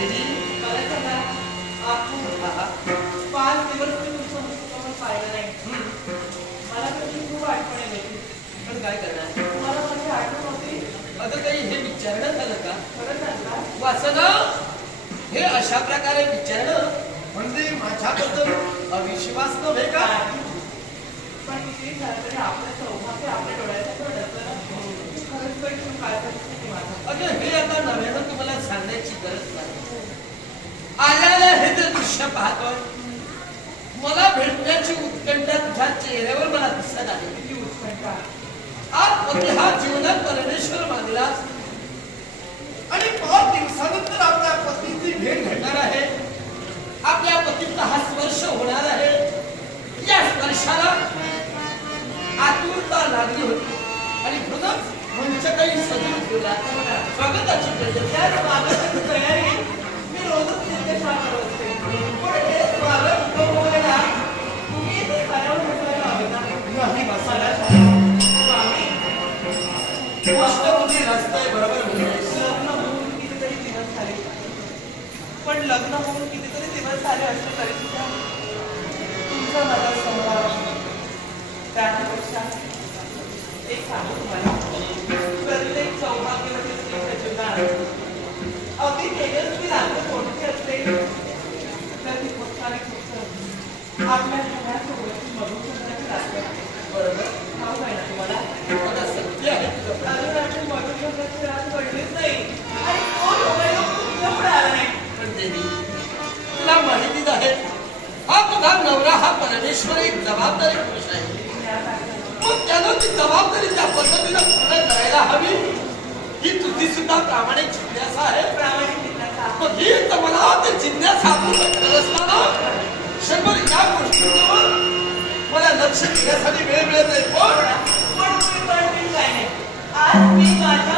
देवी मला सांगा आपण आहा. पाच दिवस मी तुमचं मुक्काम पाहिलं नाही. मला तुमची खूप आठवण पण काय करणार? तुम्हाला माझी आठवण होती? अगं काही हे विचारणं झालं का? खरं वासना हे अशा प्रकारे विचारणं म्हणजे माझ्याबद्दल अविश्वास नव्हे का? पण किती झालं तरी आपल्या सौभाग्य आपल्या ना. खरंच माझा अगं हे आता नव्यानं तुम्हाला सांगण्याची गरज नाही आल्याला हे पाहतोय मला भेटण्याची उत्कंठा तुझ्या चेहऱ्यावर मला दिसत आहे. किती उत्कंठा. आज पती हा जीवनात परमेश्वर मानलास आणि पाच दिवसानंतर आपल्या पतीची भेट घडणार आहे. आपल्या पतीचा हा स्पर्श होणार आहे. या स्पर्शाला आतुरता लागली होती. आणि म्हणून म्हणजे काही सजून ठेवला स्वागताची तयारी. मी रोजच निर्देश करत लग्न होऊन कितीतरी दिवस झाले असले तरी सुद्धा तुमचा मला संवाद त्यापेक्षा एक सांगू तुम्हाला. एक जबाबदारी पुरुष आहे मग त्यानं ती जबाबदारी त्या पद्धतीनं पूर्ण करायला हवी ही तुझी सुद्धा प्रामाणिक जिज्ञासा आहे. मग ही तर मला ते जिज्ञासा पूर्ण करत असताना शंभर या गोष्टींवर मला लक्ष देण्यासाठी वेळ मिळत नाही पण पण तुम्ही कळतील काय नाही. आज मी माझ्या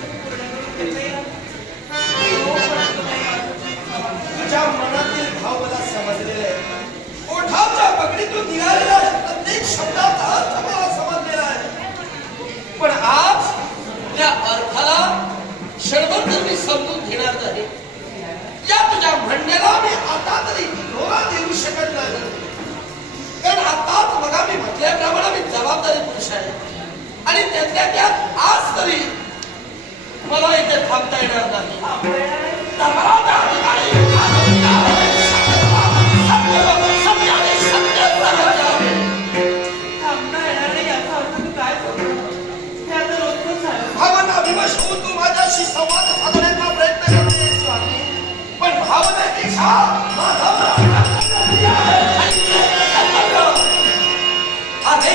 झालं. भावना विवश होऊन तू माझ्याशी संवाद साधण्याचा प्रयत्न करते स्वामी पण भावनेपेक्षा माझा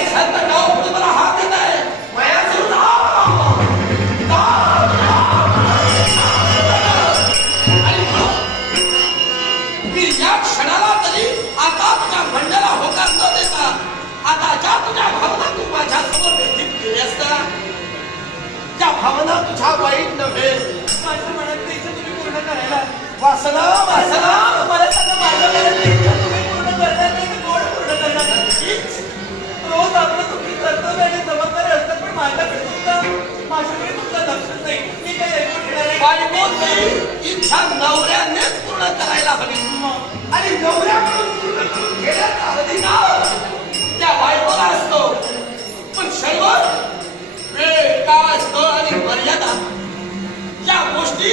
संत गाव इच्छा नवऱ्यानेच पूर्ण करायला हवी आणि नवऱ्याकडून पूर्ण करून घेण्याचा अधिकार त्या बायकोला असतो पण शर्वत वेळ काळ स्थळ आणि मर्यादा. या गोष्टी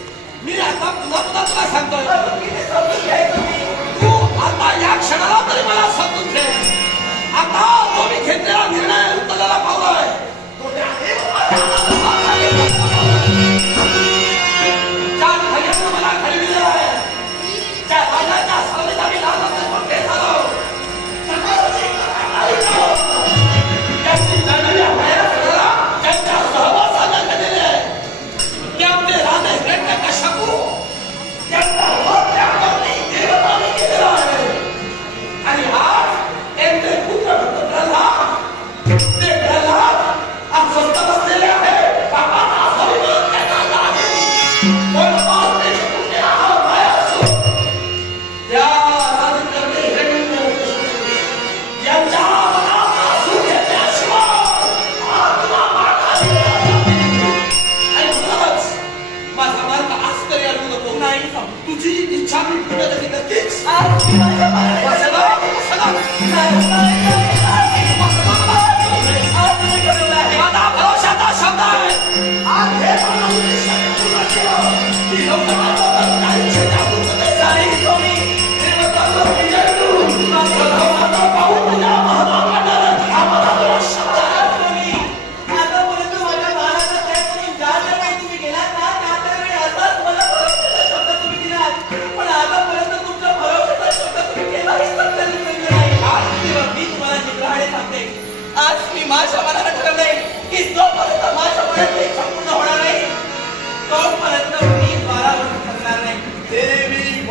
मी आता पुन्हा पुन्हा तुला सांगतोय. तू आता या क्षणाला तरी मला समजून घे. आता तो मी घेतलेला निर्णय उतरलेला पावलाय.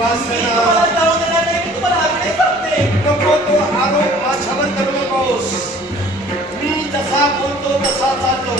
उपासना नको तो आरोप माझ्यावर करू नकोस. मी जसा बोलतो तसा चालतो.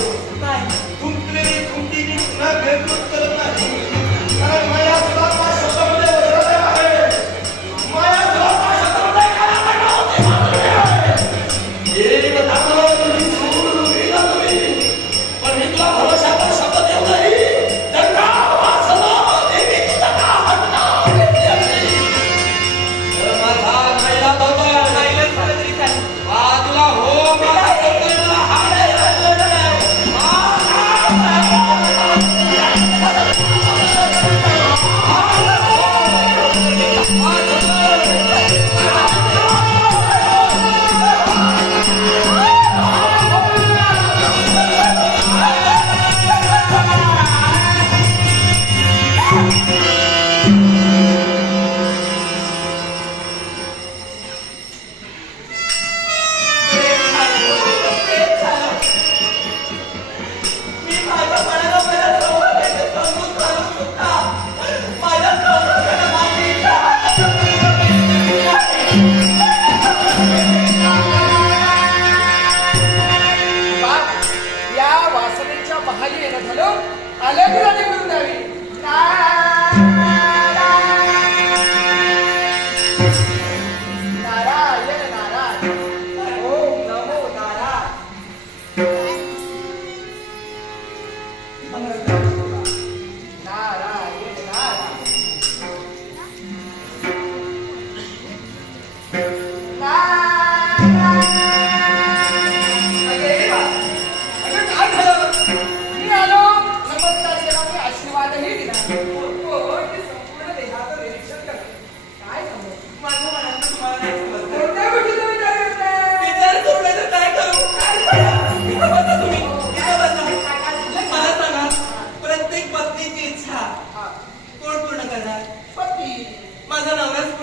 Masalah.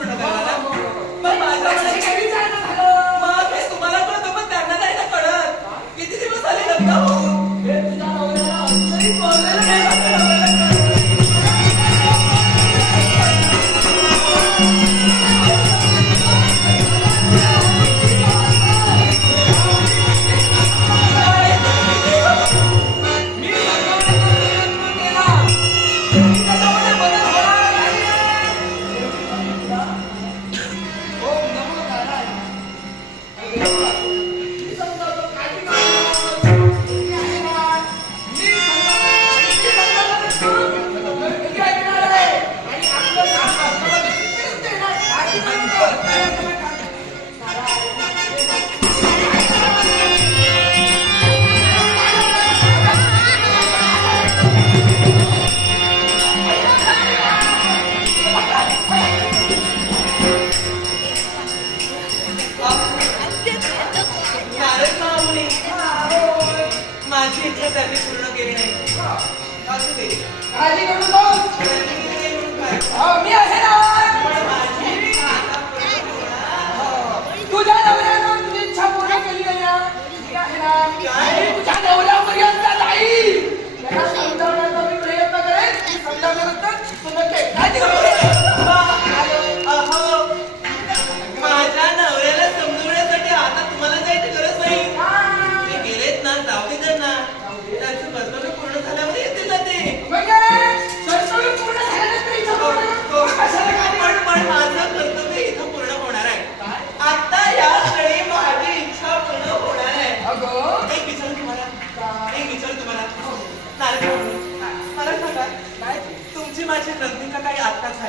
माझी इथलं त्यांनी पूर्ण केली नाही काळजी करू हो, मी आहे ना इच्छा पूर्ण केली नाही ना? मी आहे ना? प्रयत्न करेन. ती समजावल्यानंतर तू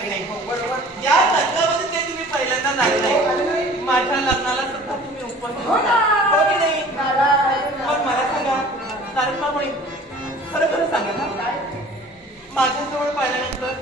नाही हो, बरोबर. या लग्नामध्ये ते तुम्ही पहिल्यांदा झाले नाही. माझ्या लग्नाला सुद्धा तुम्ही उपस्थित हो, हो की नाही? पण मला सांगा कारण मामुळे खरं खरं सांगा ना. माझ्याजवळ पाहिल्यानंतर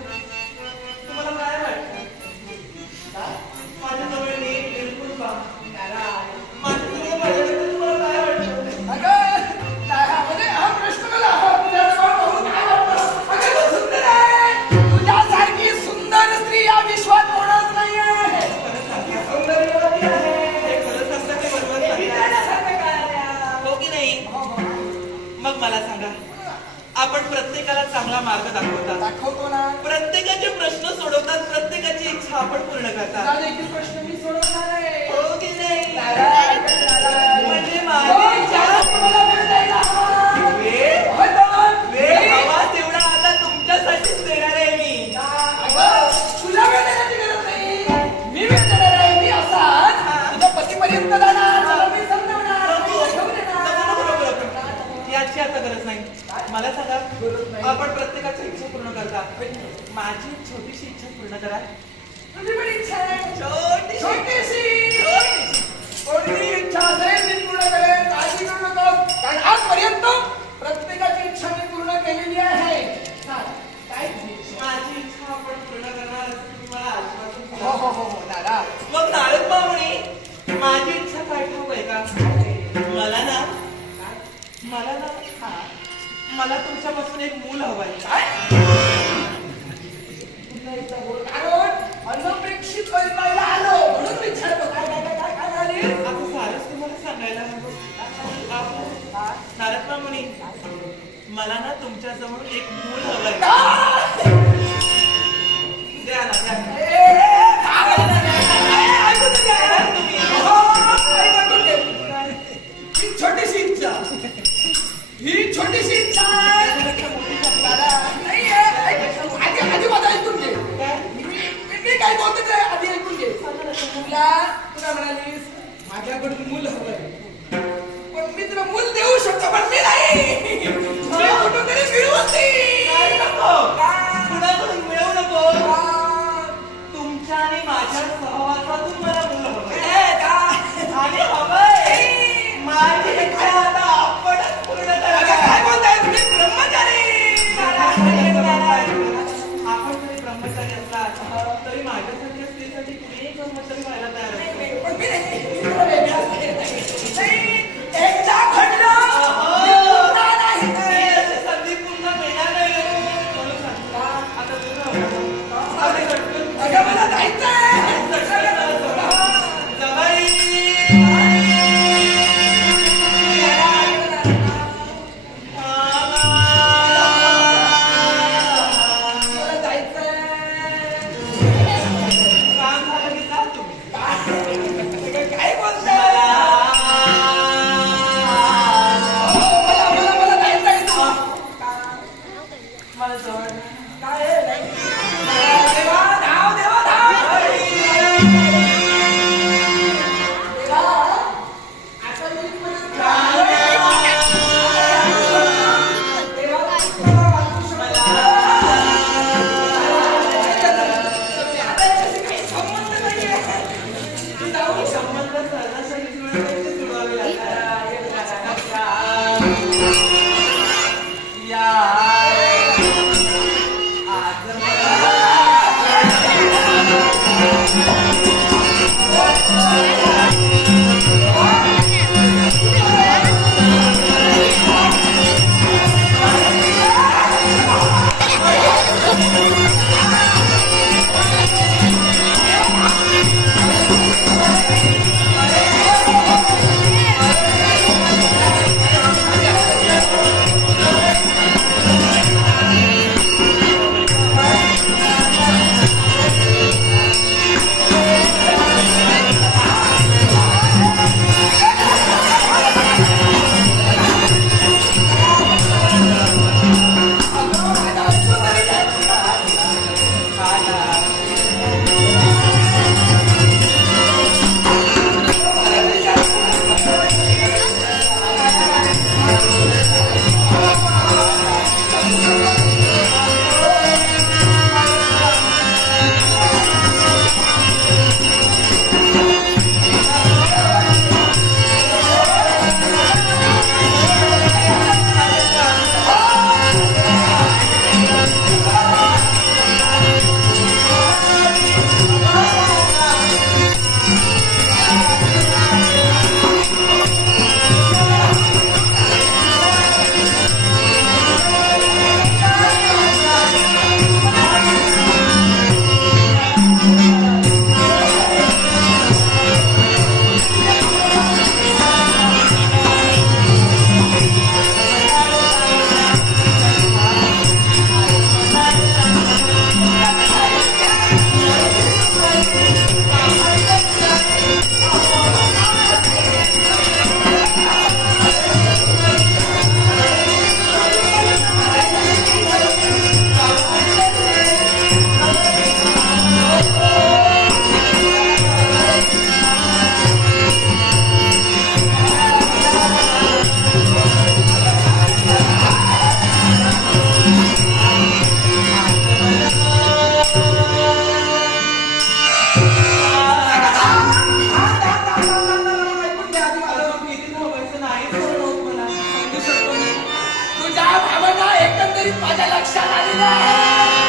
माझी छोटीशी इच्छा पूर्ण करा. तुझी पण इच्छा आहे. छोटीशी. छोटीशी. कोणती इच्छा असेल. तुमच्या आणि माझ्या सहवासातून मला आपणच पूर्ण काय तुम्ही ब्रह्मचारी. आपण तरी ब्रह्मचारी तरी माझ्यासाठी स्त्रीसाठी कुणीही ब्रह्मचारी व्हायला तयार